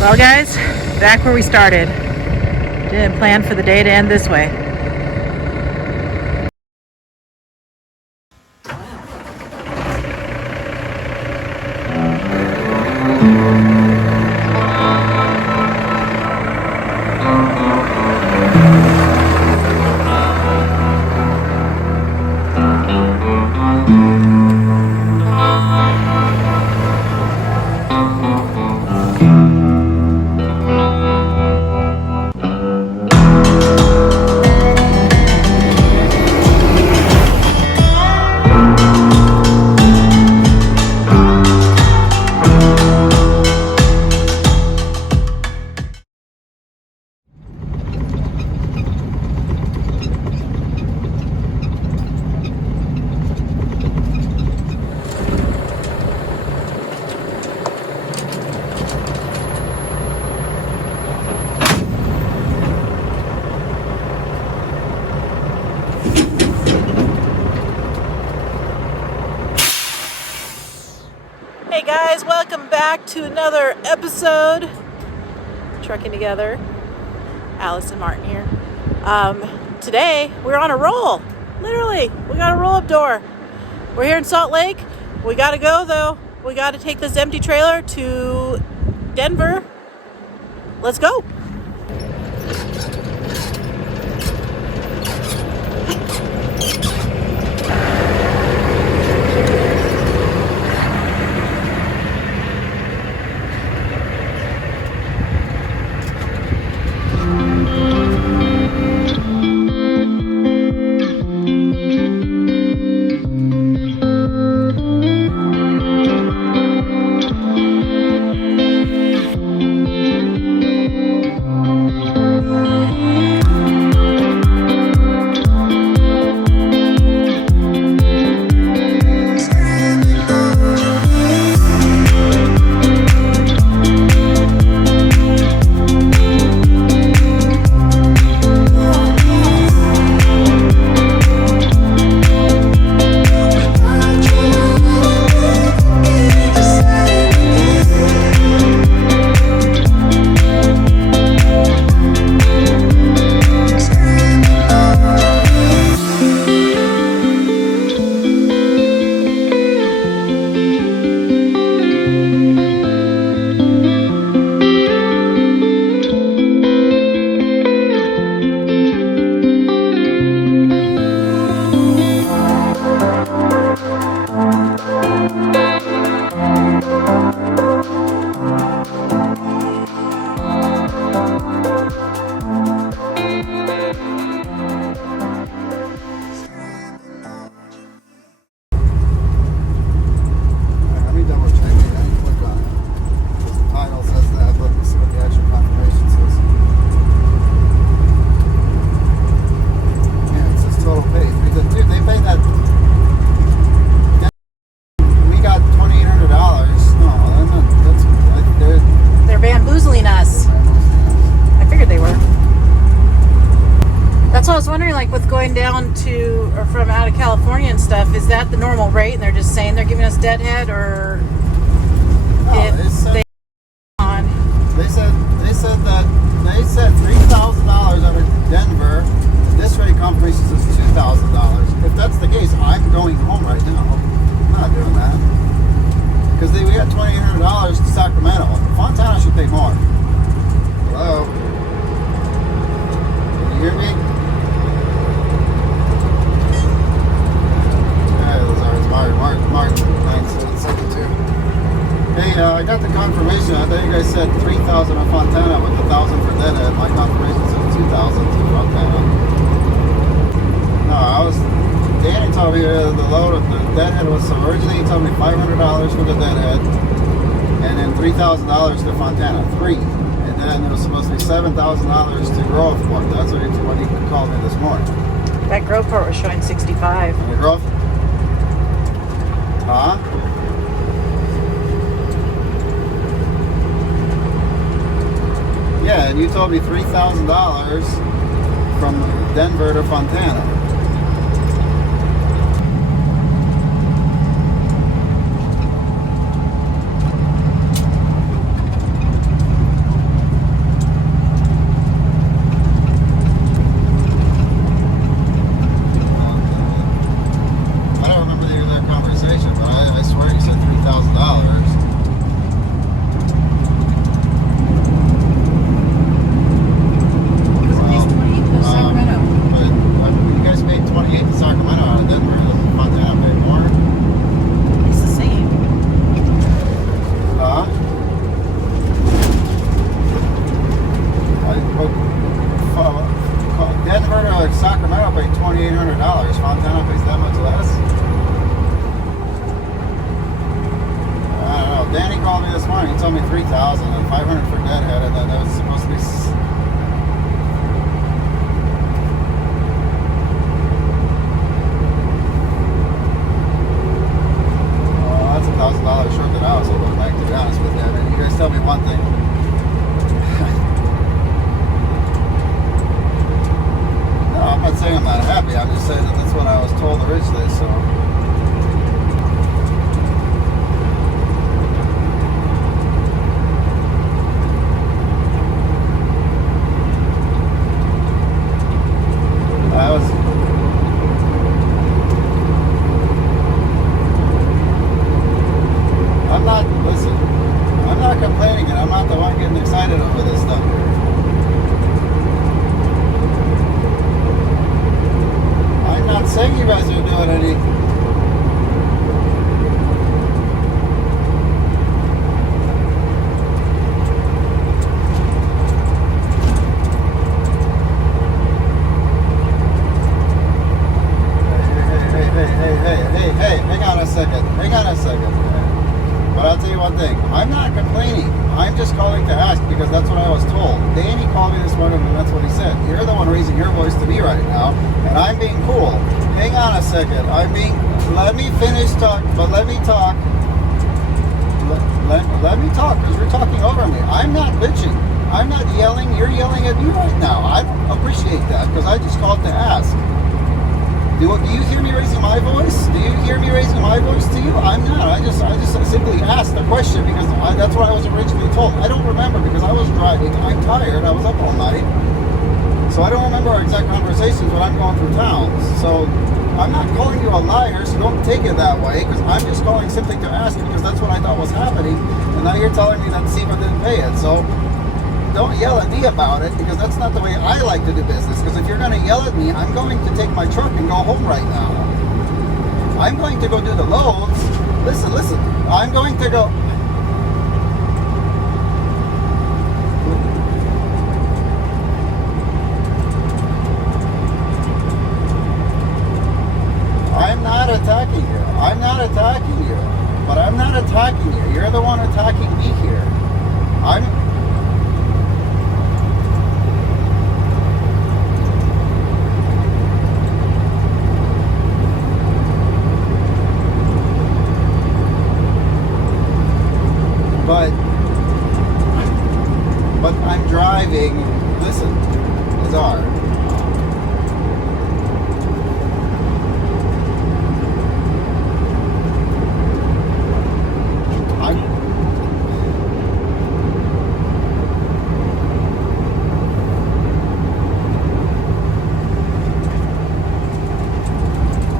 Well, guys, back where we started. Didn't plan for the day to end this way. Hey guys, welcome back to another episode. Trucking Together. Alice and Martin here. Today we're on a roll. Literally, we got a roll-up door. We're here in Salt Lake. We gotta go though. We gotta take this empty trailer to Denver. Let's go. Down to or from out of California and stuff, is that the normal rate and they're just saying they're giving us deadhead, or no, they said $3,000 out of Denver. This rate confirmation is $2,000. If that's the case, I'm going home right now. I'm not doing that because we got $2,800 to Sacramento. Fontana should pay more. Hello, can you hear me? Martin, thanks. 1 second too. Hey, I got the confirmation. I thought you guys said 3,000 on Fontana with 1,000 for deadhead. My confirmation said 2,000 to Fontana. No, Danny told me the deadhead was, so originally he told me $500 for the deadhead, and then $3,000 to Fontana, and then it was supposed to be $7,000 to Groveport. That's what he called me this morning. That Groveport was showing 65. And the Grove? Huh? Yeah, and you told me $3,000 from Denver to Fontana. guys are doing any. Hey, hang on a second. But I'll tell you one thing. I'm not complaining. I'm just calling to ask because that's what I was told. Danny called me this morning and that's what he said. You're the one raising your voice to me right now, and I'm being cool. Hang on a second. Let me finish talk, but let me talk. Let me talk because you're talking over me. I'm not bitching. I'm not yelling. You're yelling at me right now. I don't appreciate that because I just called to ask. Do you hear me raising my voice? Do you hear me raising my voice to you? I'm not. I just simply asked the question because that's what I was originally told. I don't remember because I was driving. I'm tired. I was up all night. So I don't remember our exact conversations when I'm going through towns. So I'm not calling you a liar, so don't take it that way because I'm just calling simply to ask because that's what I thought was happening. And now you're telling me that SEMA didn't pay it. So don't yell at me about it because that's not the way I like to do business. Because if you're going to yell at me, I'm going to take my truck and go home right now. I'm going to go do the loads. Listen. I'm going to go. I'm not attacking you. But I'm not attacking you. You're the one attacking me here. But I'm driving. Listen, Lazar.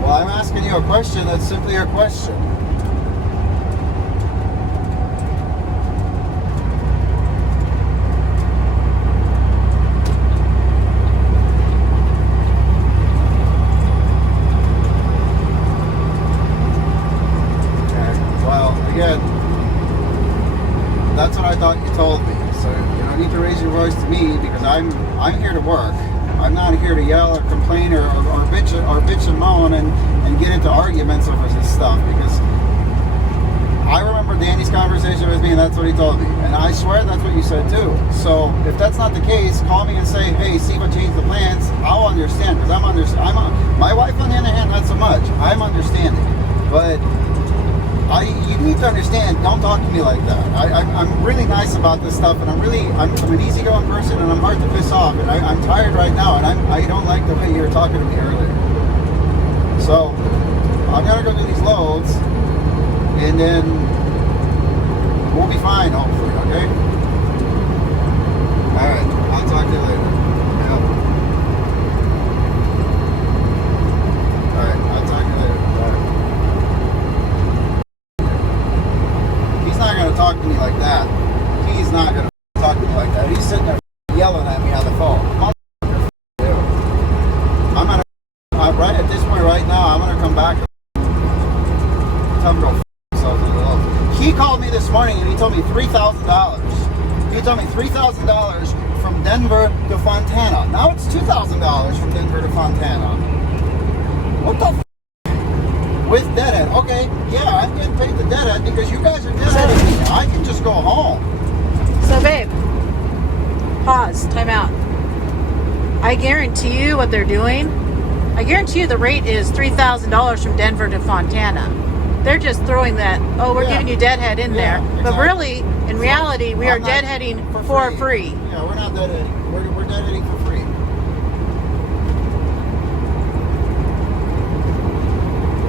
I'm asking you a question that's simply a question. That's what I thought you told me. So you don't need to raise your voice to me because I'm here to work. I'm not here to yell or complain or bitch and moan and get into arguments over this stuff because I remember Danny's conversation with me and that's what he told me. And I swear that's what you said too. So if that's not the case, call me and say, hey, SEMA changed the plans. I'll understand because my wife on the other hand, not so much. I'm understanding. But you need to understand, don't talk to me like that. I'm really nice about this stuff, and I'm an easygoing person, and I'm hard to piss off, and I'm tired right now, and I don't like the way you were talking to me earlier. So, I'm going to go do these loads, and then we'll be fine, hopefully, okay? Alright, I'll talk to you later. Yeah. Alright, I'll talk to you later. Alright. He's not going to talk to me like that. He's not going to talk to me like that. He's sitting there yelling at me on the phone. I'm going to, right at this point right now, I'm going to come back and tell him to go f*** himself. He called me this morning and he told me $3,000. He told me $3,000 from Denver to Fontana. Now it's $2,000 from Denver to Fontana. What the f***? With deadhead. Okay, yeah, I'm getting paid the deadhead because you guys are deadheading me. I can just go home. So, babe, pause, time out. I guarantee you what they're doing. I guarantee you the rate is $3,000 from Denver to Fontana. They're just throwing that, we're giving you deadhead in there. Exactly. But really, in reality, we are deadheading for free. Yeah, we're not deadheading. We're deadheading for free.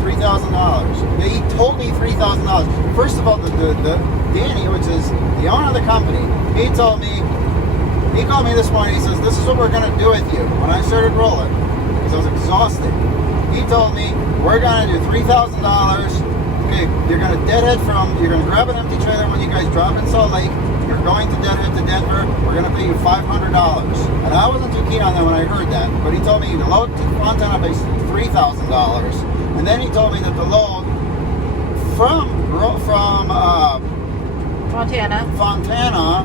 $3,000. He told me $3,000. First of all, the Danny, which is the owner of the company, he called me this morning. He says, this is what we're going to do with you. When I started rolling, because I was exhausted, he told me, we're going to do $3,000. Okay, you're going to grab an empty trailer when you guys drop in Salt Lake. You're going to deadhead to Denver. We're going to pay you $500. And I wasn't too keen on that when I heard that. But he told me the load to Fontana pays $3,000. And then he told me that the load from Fontana,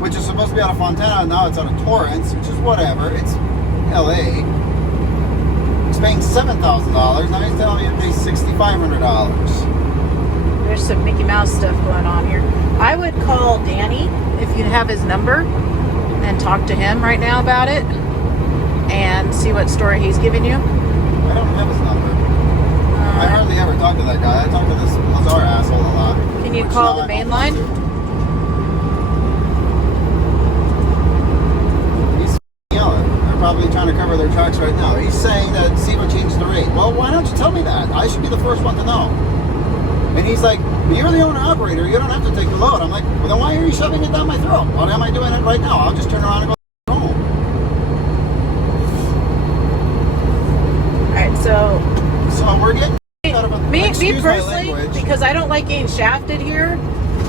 which is supposed to be out of Fontana, now it's out of Torrance, which is whatever. It's LA. It's paying $7,000. Now he's telling me it pays $6,500. There's some Mickey Mouse stuff going on here. I would call Danny if you have his number and talk to him right now about it and see what story he's giving you. I don't have his number. I hardly ever talk to that guy. I talk to this Lazar asshole a lot. Can you call the main line? He's yelling. They're probably trying to cover their tracks right now. He's saying that SEMA changed the rate. Well, why don't you tell me that? I should be the first one to know. And he's like, you're the owner-operator. You don't have to take the load. I'm like, well, then why are you shoving it down my throat? Why am I doing it right now? I'll just turn around and go home. All right, so we're getting... Me personally, because I don't like getting shafted here,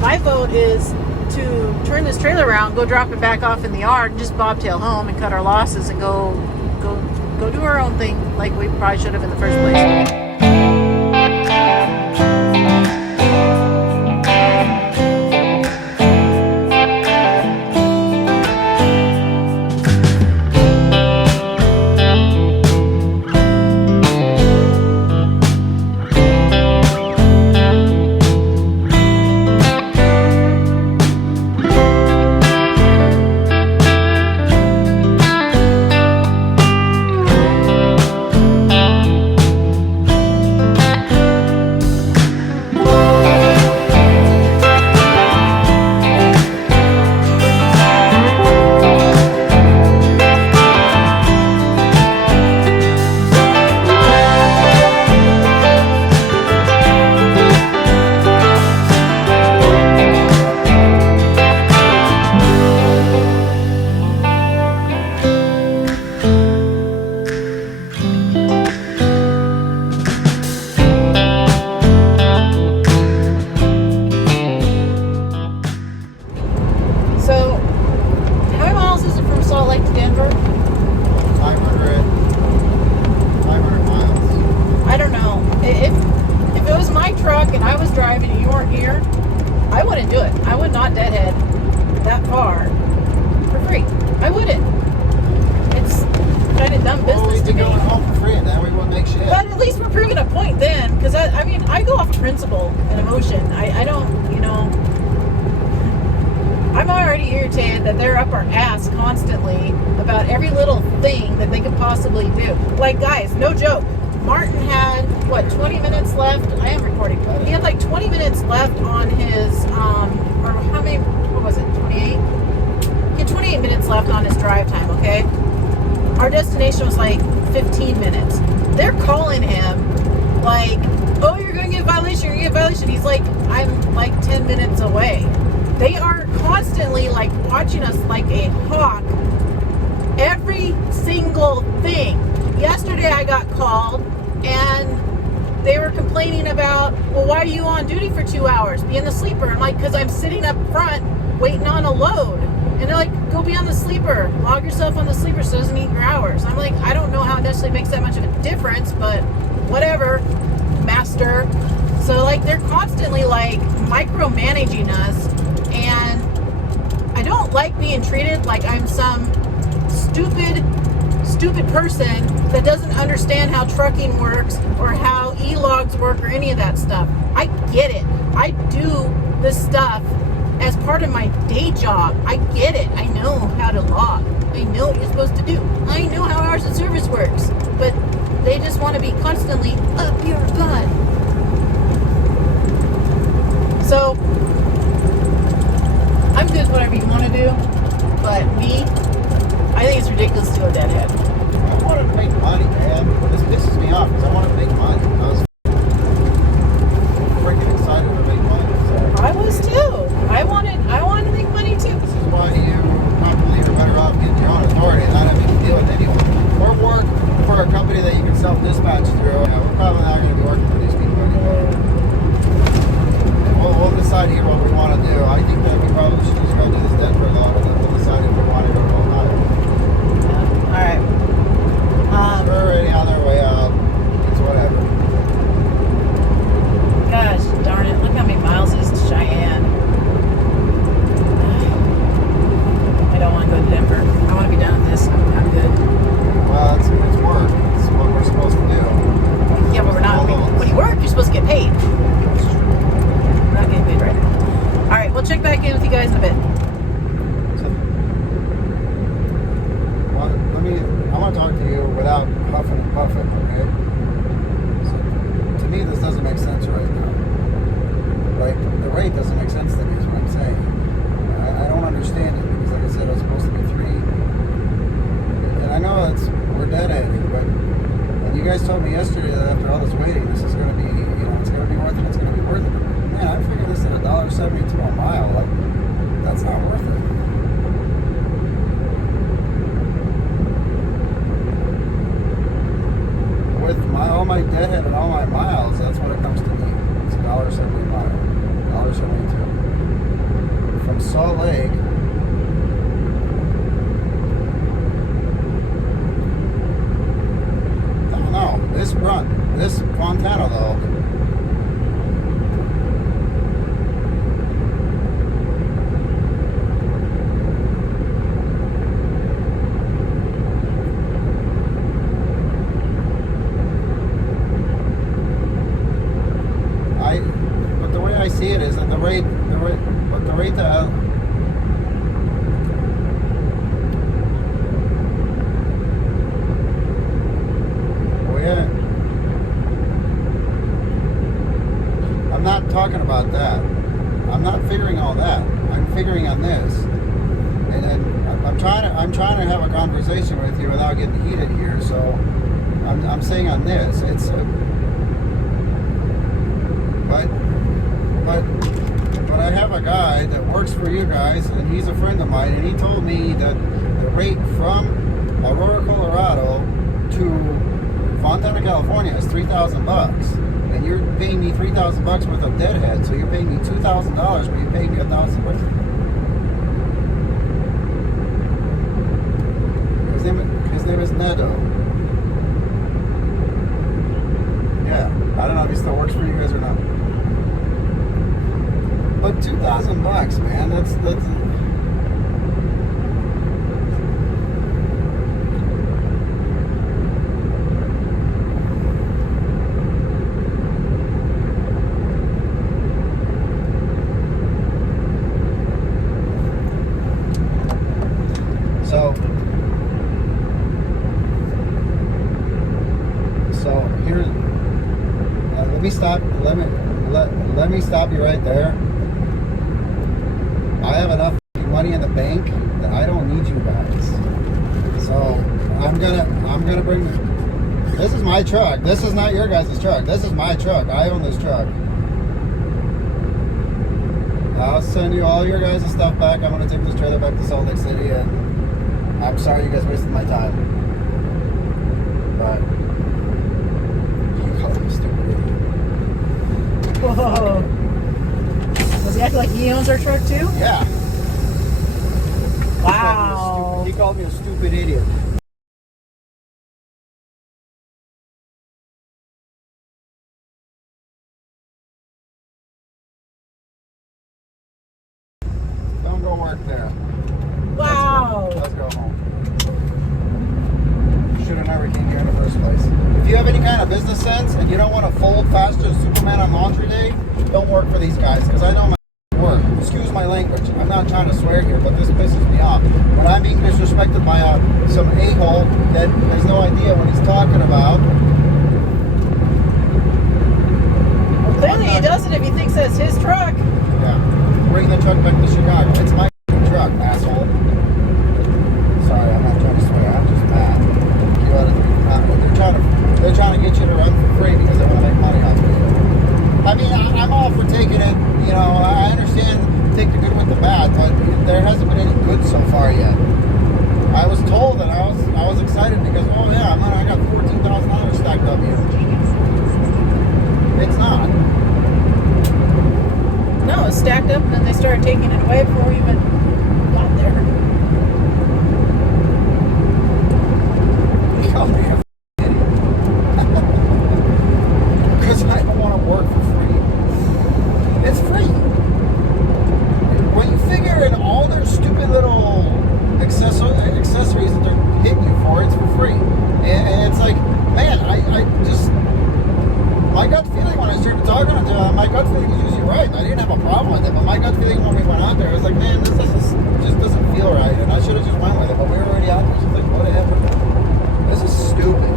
my vote is to turn this trailer around, go drop it back off in the yard, and just bobtail home and cut our losses and go do our own thing like we probably should have in the first place. I'm already irritated that they're up our ass constantly about every little thing that they could possibly do. Like, guys, no joke. Martin had, 20 minutes left? I am recording. He had like 20 minutes left on his, or how many, what was it, 28? He had 28 minutes left on his drive time, okay? Our destination was like 15 minutes. They're calling him like, oh, you're going to get a violation, you're going to get a violation. He's like, I'm like 10 minutes away. They are constantly like watching us like a hawk. Every single thing. Yesterday I got called and they were complaining about, well, why are you on duty for 2 hours? Be in the sleeper. I'm like, because I'm sitting up front waiting on a load. And they're like, go be on the sleeper. Log yourself on the sleeper so it doesn't eat your hours. I'm like, I don't know how it necessarily makes that much of a difference, but whatever, master. So like they're constantly like micromanaging us, and I don't like being treated like I'm some stupid person that doesn't understand how trucking works or how e-logs work or any of that stuff. I get it. I do this stuff as part of my day job. I get it. I know how to log. I know what you're supposed to do. I know how hours of service works. But they just want to be constantly up your butt. So I'm good with whatever you want to do, but me, I think it's ridiculous to go deadhead. I wanted to make money, man. This pisses me off because I wanted to make money. I was freaking excited to make money. So. I was too. I wanted to make money too. This is why you probably are better off getting your own authority and not having to deal with anyone. Or work for a company that you can self-dispatch through. Yeah, we're probably not going to be working for these people anymore. We'll decide here what we want to do. I think that we probably should just go do this Denver load and then we'll decide if we want to go to Ohio. Yeah. All right. We're already on our way out. It's whatever. make sense right now. Like, the rate doesn't make sense to me, is what I'm saying. I don't understand it, because like I said, it's supposed to be 3. And I know we're dead-headed, but when you guys told me yesterday that after all this waiting, this is going to be, it's going to be worth it, it's going to be worth it. Man, I figured this at $1.72 a mile. Like, that's not worth it. With all my deadhead and all my miles, that's what it comes to me. It's $1.70 a mile. $1.72. From Salt Lake. I don't know. This Fontana though. But the way I see it is that the rate that I'm not talking about that. I'm not figuring all that. I'm figuring on this, and I'm trying to have a conversation with you without getting heated here. So I'm saying on this, it's but I have a guy that works for you guys, and he's a friend of mine, and he told me that the rate from Aurora, Colorado to Fontana, California is $3,000, and you're paying me $3,000 worth of deadhead, so you're paying me $2,000, but you're paying me $1,000. His name is Nedo. Yeah, I don't know if he still works for you guys or not. But $2,000, man, that's so here's let me stop you right there. I have enough money in the bank that I don't need you guys. So I'm gonna bring. This is my truck. This is not your guys' truck. This is my truck. I own this truck. I'll send you all your guys' stuff back. I'm gonna take this trailer back to Salt Lake City, and I'm sorry you guys wasted my time. But you call me a stupid idiot. Whoa. Does he act like he owns our truck too? Yeah. Wow. He called me a stupid idiot. Don't go work there. Wow. Let's go home. Should have never came here in the first place. If you have any kind of business sense and you don't want to fold faster than Superman on laundry day, don't work for these guys, because I know my work. Excuse my language. I'm not trying to swear here, but this pisses me off. When I'm being disrespected by some a-hole that has no idea what he's talking about. Well, clearly he doesn't if he thinks that's his truck. Yeah. Bring the truck back to Chicago. It's my truck, asshole. Sorry, I'm not trying to swear. I'm just mad. They're trying to get you to run for free because they want to make money off of you. I mean, I'm all for taking it. I understand take the good with the bad, but there hasn't been any good so far yet. I was told that I was excited because, oh yeah, man, I got $14,000 stacked up here. It's not. No, it's stacked up, and then they started taking it away before we even got there. You called me a idiot. Because I don't want to work for free. It's free. When you figure in all their stupid little accessories that they're hitting you for, it's for free. And it's like, man, I just... My gut feeling when I started talking to them, my gut feeling was usually right. I didn't have a problem with it, but my gut feeling when we went out there, I was like, man, this just doesn't feel right. And I should have just went with it, but we were already out there. So I was like, whatever. This is stupid.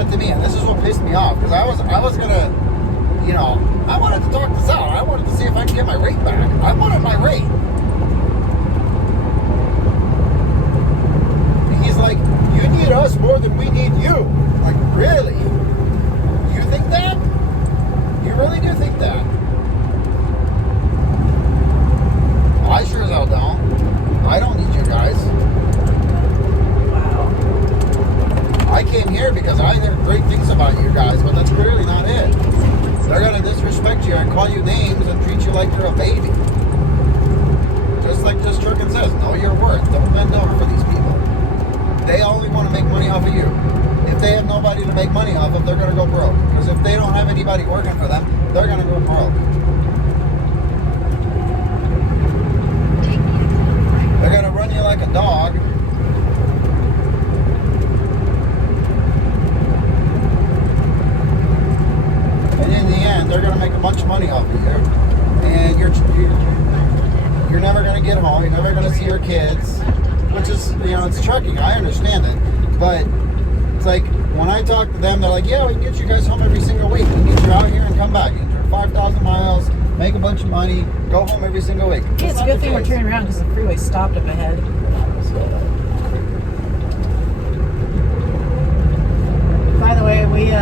said to me, and this is what pissed me off, because I was gonna, you know, I wanted to talk this out. I wanted to see if I could get my rate back. I wanted my rate. And he's like, you need us more than we need you. Like, really? You think that? You really do think that? I sure as hell don't. I don't need you guys. Wow. I came here because I heard great things about you guys, but that's clearly not it. They're going to disrespect you and call you names and treat you like you're a baby. Just like this trucking says, know your worth. Don't bend over for these people. They only want to make money off of you. If they have nobody to make money off of, they're going to go broke. Because if they don't have anybody working for them, they're going to go broke. They're going to run you like a dog. And in the end, they're going to make a bunch of money off of you. And you're never going to get home. You're never going to see your kids. Which is, you know, it's trucking. I understand it. But it's like, when I talk to them, they're like, yeah, we can get you guys home every single week. We can get you out here and come back. You can turn 5,000 miles, make a bunch of money, go home every single week. Yeah, it's a good thing we're turning around because the freeway stopped up ahead. By the way, where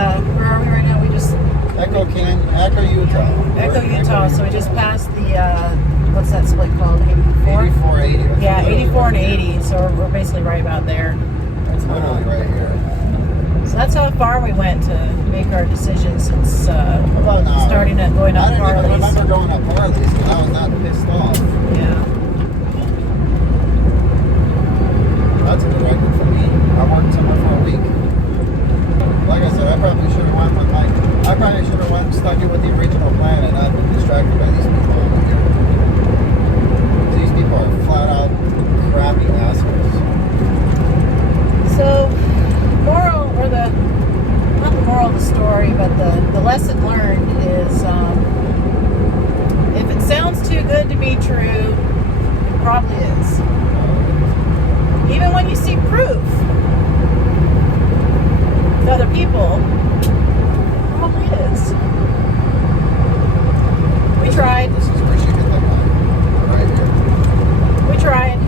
are we right now? We just... Echo, Utah. Echo, Utah. So we just passed the, what's that split called? 84? 84, 80. Yeah, 84 and 80. So we're basically right about there. It's literally right here. So that's how far we went to make our decision since About an hour. starting at going up I didn't even Harley's. remember going up Harley's because I was not pissed off. Yeah. That's a good record for me. I worked somewhere for a week. Like I said, I probably should have went and stuck it with the original plan and not been distracted by these people over here. These people are flat out crappy assholes. So, not the moral of the story, but the lesson learned is if it sounds too good to be true, it probably is. Even when you see proof to other people, it probably is. We tried. This is where she hit that line. Right here. We tried.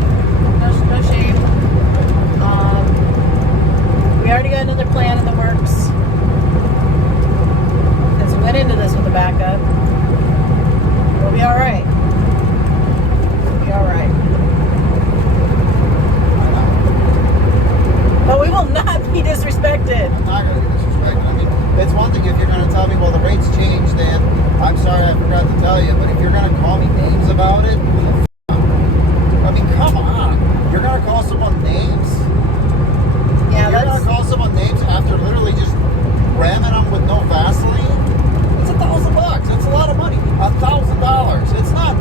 No shame. We already got another plan in the works. Because we went into this with a backup. We'll be alright. We'll be alright. But we will not be disrespected. I'm not going to be disrespected. I mean, it's one thing if you're going to tell me, well, the rates changed, then I'm sorry I forgot to tell you. But if you're going to call me names about it, I mean, come on. You're going to call someone names? Yeah, You're going to call someone names after literally just ramming them with no Vaseline? It's $1,000. That's a lot of money. $1,000. It's not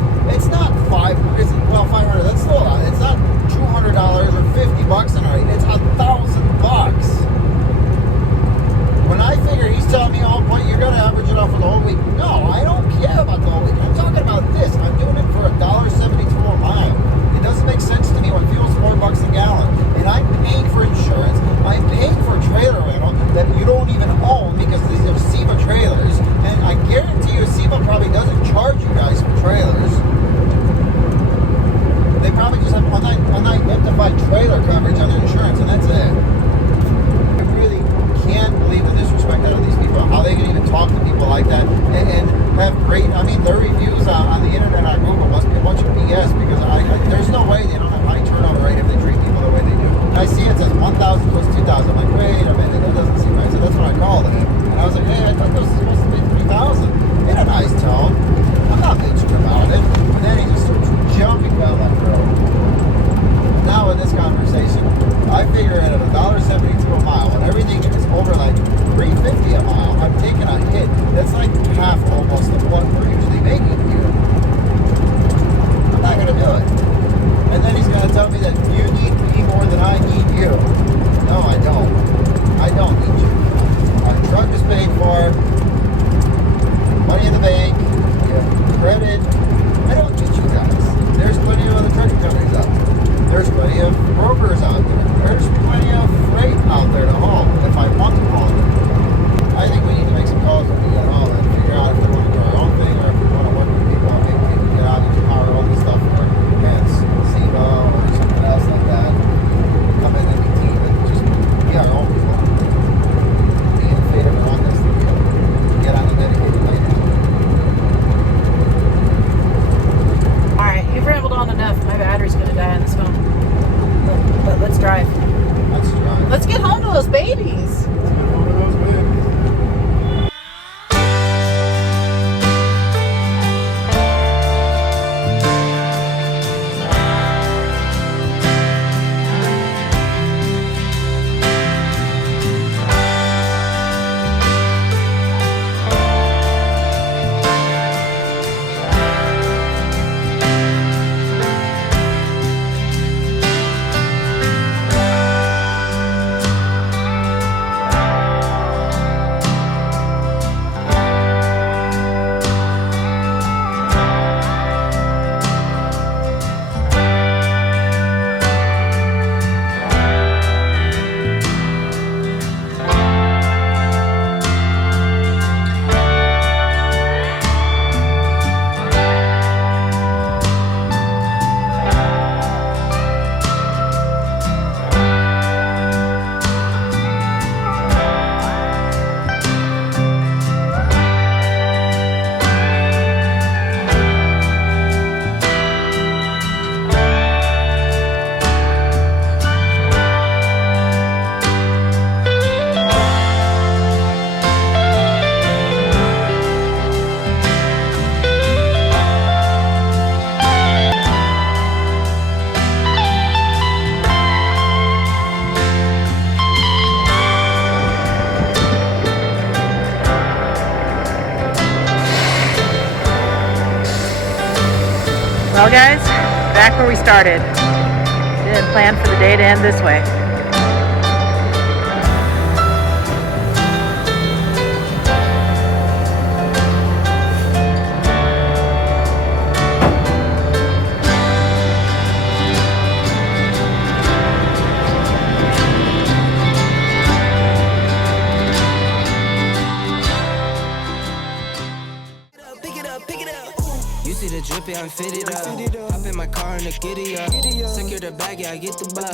$500. That's still a lot. It's not $200 or $50 an hour. It's $1,000. When I figure he's telling me, oh, boy, you're going to average it off for the whole week. No, I don't care about the whole week. I'm talking about this. I'm doing it for $1.72 a mile. It doesn't make sense to me when fuel's $4 a gallon. And I'm paying for insurance. I'm paying for trailer rental that you don't even own because these are SEMA trailers. And I guarantee you SEMA probably doesn't charge you guys for trailers. They probably just have unidentified trailer coverage on their insurance, and that's it. I really can't believe the disrespect out of these people. How they can even talk to people like that and have great, I mean, their reviews on the internet on Google must be a bunch of BS because there's no way they don't have high turnover rate if they treat people the way they do. I see it says 1,000 plus 2,000. I'm like, wait a minute, that doesn't seem right. So that's what I called it. And I was like, hey, I thought this was supposed to be 3,000. In a nice tone. I'm not bitching about it. And then he just starts jumping down that road. Now in this conversation, I figure at $1.72 a mile, when everything is over like $3.50 a mile, I'm taking a hit. That's like half almost of what we're usually making here. I'm not going to do it. And then he's going to tell me that you need me more than I need you. No, I don't. I don't need you. My truck is paid for. Money in the bank. Credit. I don't need you guys. There's plenty of other trucking companies out there. There's plenty of brokers out there. There's plenty of freight out there to haul if I want to haul it. I think we need to make some calls and do that all and figure out if we want to do our own thing or if we want to work with people. Maybe we can get out and do our own stuff or as SEMA or something else like that. Come in and team and just be our own people. Be innovative and on this thing. Get on the dedicated lane. Alright, you've rambled on enough. My battery's gonna die on this phone. But let's drive. Let's drive. Let's get home to those babies. Well guys, back where we started. Didn't plan for the day to end this way. You see the drip, yeah, I'm fitted up. Hop in my car and the giddy up. Secure the bag, yeah, I get the bus.